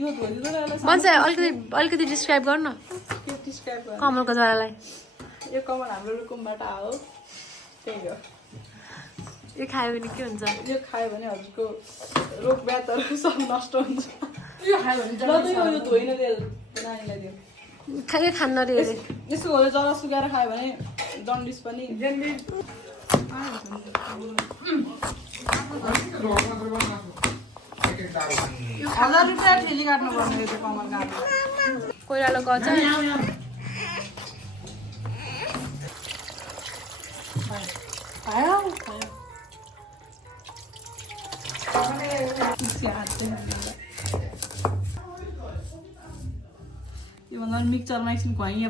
भन्छ अलिकति डिस्क्राइब गर्नु न कमलको जरालाई यो कमल हाम्रो रुकुमबाट आयो त्यही हो यो खायो भने के हुन्छ यो खायो भने हजुरको रोग व्याधहरू सब नष्ट हुन्छ यो खायो भने यो धोइन दियो नानीलाई दियो खायो खान्न रे यसो हो जरा सुकाएर खायो भने जन्डिस पनि 1000 रुपैयाँ ठेली काट्नु पर्ने यो कमल गाँको कोइरालो गछ खायो यो भन्दा मिक्सचरमा एकछिन खुवाइए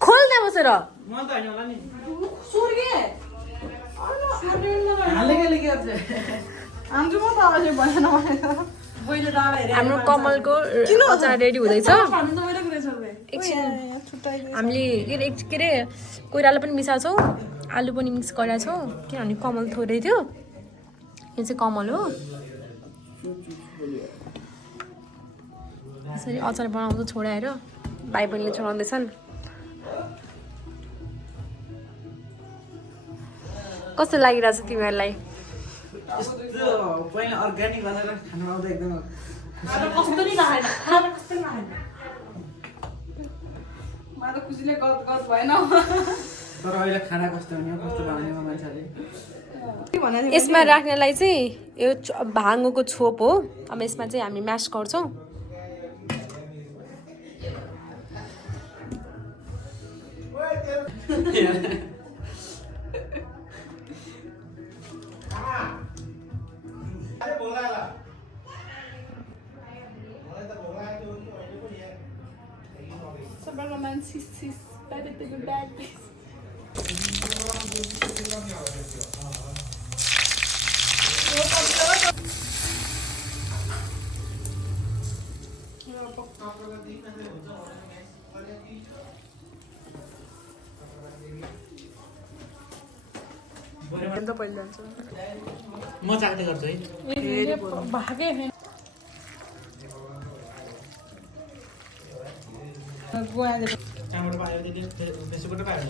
खोल्दा बसेर हाम्रो कमलको अचार रेडी हुँदैछ एकछिन हामीले के अरे कोइरालो पनि मिसाएको छौँ आलु पनि मिक्स गरेका छौँ किनभने कमल थोरै थियो यो चाहिँ कमल हो यसरी अचार बनाउँदा छोडाएर भाइ बहिनीले छोडाउँदैछन् कस्तो लागिरहेछ तिमीहरूलाई पहिला अर्ग्यानिक गरेर खानु आउँदा एकदम मलाई खुसीले गत गत भएन तर अहिले खाना कस्तो हुने कस्तो बनाउने मान्छेले यसमा राख्नलाई चाहिँ यो भाँगोको छोप हो अब यसमा चाहिँ हामी म्यास गर्छौँ म चाख्दै गर्छु है भागे चामल पायो त्यसबाट पायो